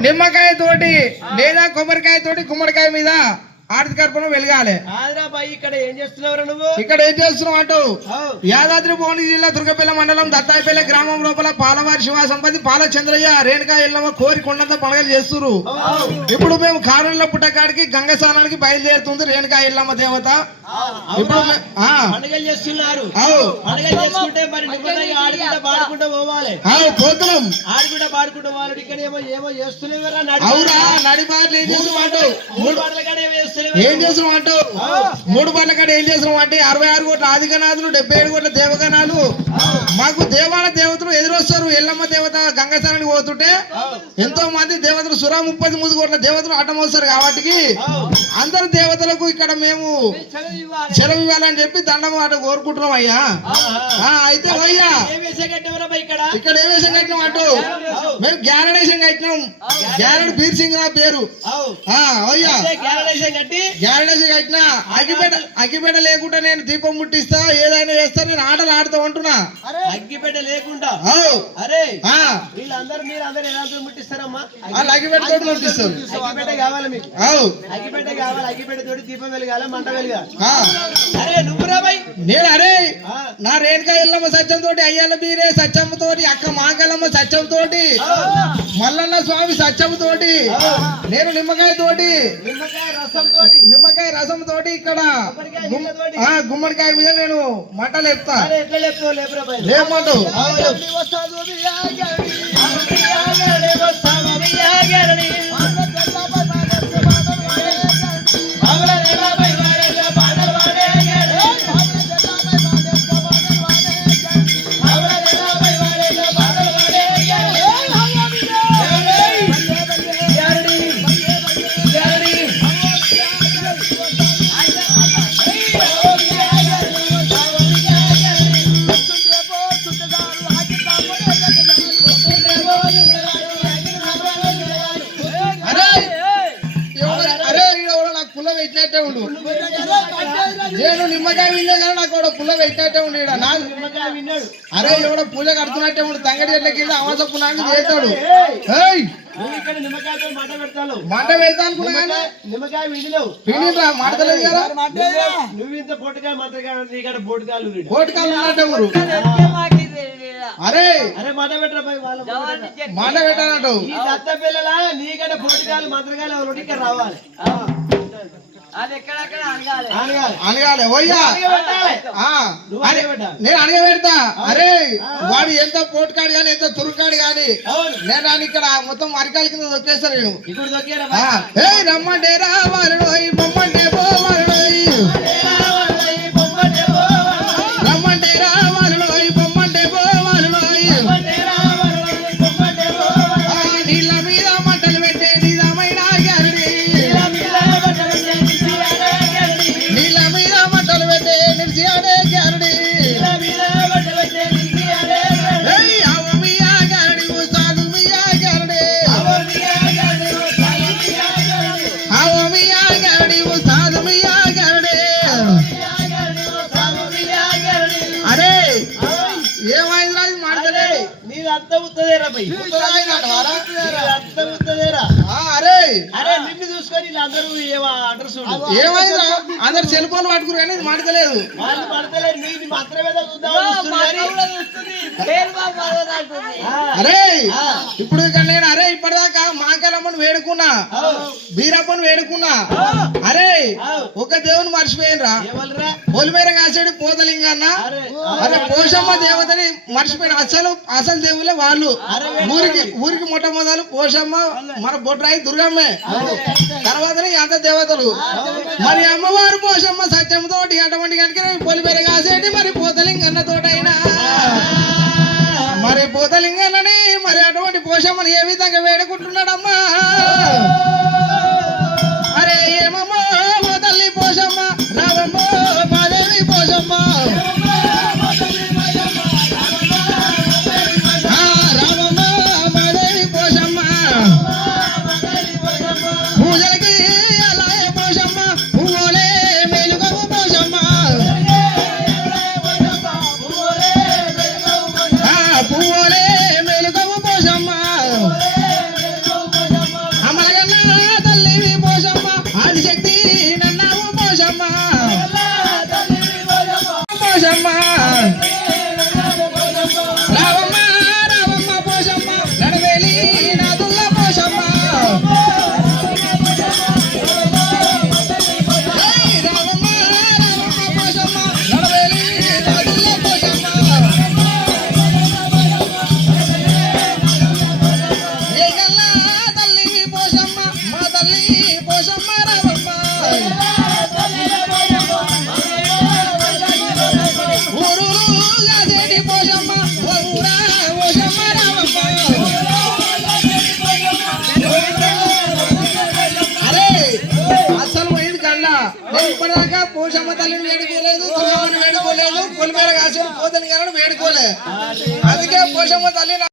నిమ్మకాయ తోటి లేదా కొబ్బరికాయ తోటి గుమ్మడికాయ మీద ఆర్థిక కర్పూరం వెలగాలి. ఇక్కడ ఏం చేస్తున్నావురా నువ్వు? ఇక్కడ ఏం చేస్తున్నావు అంటూ. యాదాద్రి భువనగిరి జిల్లా దుర్గపల్లి మండలం దత్తాయిపల్లి గ్రామం లోపల పాలవారి శివ సంపతి పాల చంద్రయ్య రేణుకా ఎల్లమ్మ కోరి కొండంత పండుగలు చేస్తున్నారు. ఇప్పుడు మేము కారుల పుట్టకాడికి గంగ స్నానానికి బయలుదేరుతుంది రేణుకా ఎల్లమ్మ దేవత. ఇప్పుడు పండుగలు చేస్తున్నారు. పండుగలు చేసుకుంటే మరి పాడుకుంటా పోవాలి. అవు పోతున్నాం. ఆడుకుంటా పాడుకుంటా ఇక్కడ ఏమో ఏమో చేస్తున్నారా చేస్తున్నావు మూడు పాటల చేస్తున్నావు ఏం చేస్తున్నావు అంటూ? మూడు పళ్ళ కాడ ఏం చేస్తున్నావు అంటే అరవై ఆరు కోట్ల ఆదిగనాథులు డెబ్బై ఏడు కోట్ల దేవగణాలు. మాకు దేవాల దేవతలు ఎదురొస్తారు. ఎల్లమ్మ దేవత గంగస్థానానికి పోతుంటే ఎంతో మంది దేవతలు సురా ముప్పై మూడు కోట్ల దేవతలు ఆటం వస్తారు కాబట్టి అందరు దేవతలకు ఇక్కడ మేము సెలవు ఇవ్వాలని చెప్పి దండం ఆట కోరుకుంటున్నాం అయ్యా. ఆ, అయితే అయ్యా ఇక్కడ? ఇక్కడ ఏ వేషం కట్టినాం అంటూ? మేము గ్యారడేషన్ కట్టినాం. గ్యారడ్ బీర్ సింగ్ నా పేరు. అయ్యా. గ్యారడేషన్ కట్టి గ్యారడేషన్ కట్టినా అగ్గిపేట అగ్గిపేట లేకుండా నేను దీపం ముట్టిస్తా ఏదైనా చేస్తా నేను ఆటలు ఆడుతా ఉంటున్నా అగ్గిపెట్ట లేకుండా. అరే వీళ్ళందరూ మీరు అందరు ఎలా ముట్టిస్తారమ్మా? వాళ్ళు అగ్గిపేట తోటి ముట్టిస్తారు అగ్గిపెట్ట కావాలి మీకు. అవు. అగ్గిపెట్ట కావాలి అగ్గిపెట్ట తోటి దీపం వెలగాలి మంట వెలగాలి? అరే నువ్వు రా బాయ్. నేను అరే నా రేణుకా ఎల్లమ్మ సత్యం తోటి అయ్యల్ల బీరే సత్యమ్మ తోటి అక్క మాంగళమ్మ సత్యం తోటి మల్లన్న స్వామి సత్యం తోటి నేను నిమ్మకాయ తోటి. నిమ్మకాయ రసం తోటి. నిమ్మకాయ రసం తోటి ఇక్కడ గుమ్మడికాయ తోటి. మీద నేను మంటలు ఎత్తా అరే పెట్టినట్టే ఉండు నేను నిమ్మకాయ విన్నా కానీ నాకు కూడా పుల్ల పెట్టినట్టే ఉండు ఈడ. నా నిమ్మకాయ విన్నాడు. అరే ఎవడో పూజ కడుతున్నట్టే ఉండు తంగడి చెట్ల కింద అమాస పునాన్ని చేస్తాడు మాట పెడతా అనుకున్నా నిమ్మకాయ మాడతలేదు కదా? నువ్వు ఇంత పొట్టుకాయ ఉన్నట్టే ఊరు అరే! అరే మాట పెట్టరా మాట పెట్టానట్టు ఈ దత్త పిల్లల నీకంటే మంత్రకాయలు రావాలి. అనగాలి. అనగబెట్టాలి. నేను అనగబెడతా అరే వాడు ఎంత పోటుకాడు కానీ ఎంత తురుకాడు కానీ నేను ఆయన ఇక్కడ మొత్తం అరికాల కింద దొక్కేస్తా నేను. రమ్మంటే బొమ్మంటే గ్యారడీ అరే ఏమైంది రాజు మాడతలే నీది అంత ఉత్తదేరా పోయి అంత ఉత్తదేరా అరే అరే నిన్ను చూసుకొని వీళ్ళందరూ ఏమో అడ్రస్ ఏమైంది? అందరు సెల్ ఫోన్ పట్టుకురు కానీ ఇది మాడతలేదు అరే ఇప్పుడు ఇక నేను వేడుకున్నా. బీరప్పని వేడుకున్నా. అరే ఒక దేవుని మర్చిపోయినరా? పొలిమేర కాసేడు పోతలింగన్న? అరే. అరే పోషమ్మ దేవతని మర్చిపోయిన అసలు అసలు దేవులే వాళ్ళు. ఊరికి ఊరికి మొట్టమొదలు పోషమ్మ మన బొడ్రాయి దుర్గమ్మే. తర్వాతనే అంత దేవతలు. మరి అమ్మవారు పోషమ్మ సత్యం తోటి అటువంటి కనుక పొలిమేర కాసేటి మరి పోతలింగన్న తోటైనా. మరి పోతలింగన్నని మరి అటువంటి పోషమ్మని ఏ విధంగా వేడుకుంటున్నాడమ్మా? நன்னாவும் மோசமா కళ్ళ నేను ఇప్పటిదాకా పోషమ్మ తల్లిని వేడుకోలేదు దుర్గమ్మని వేడుకోలేదు పొలిమేర కాసిన పోతని వేడుకోలే. అందుకే పోషమ్మ తల్లి నా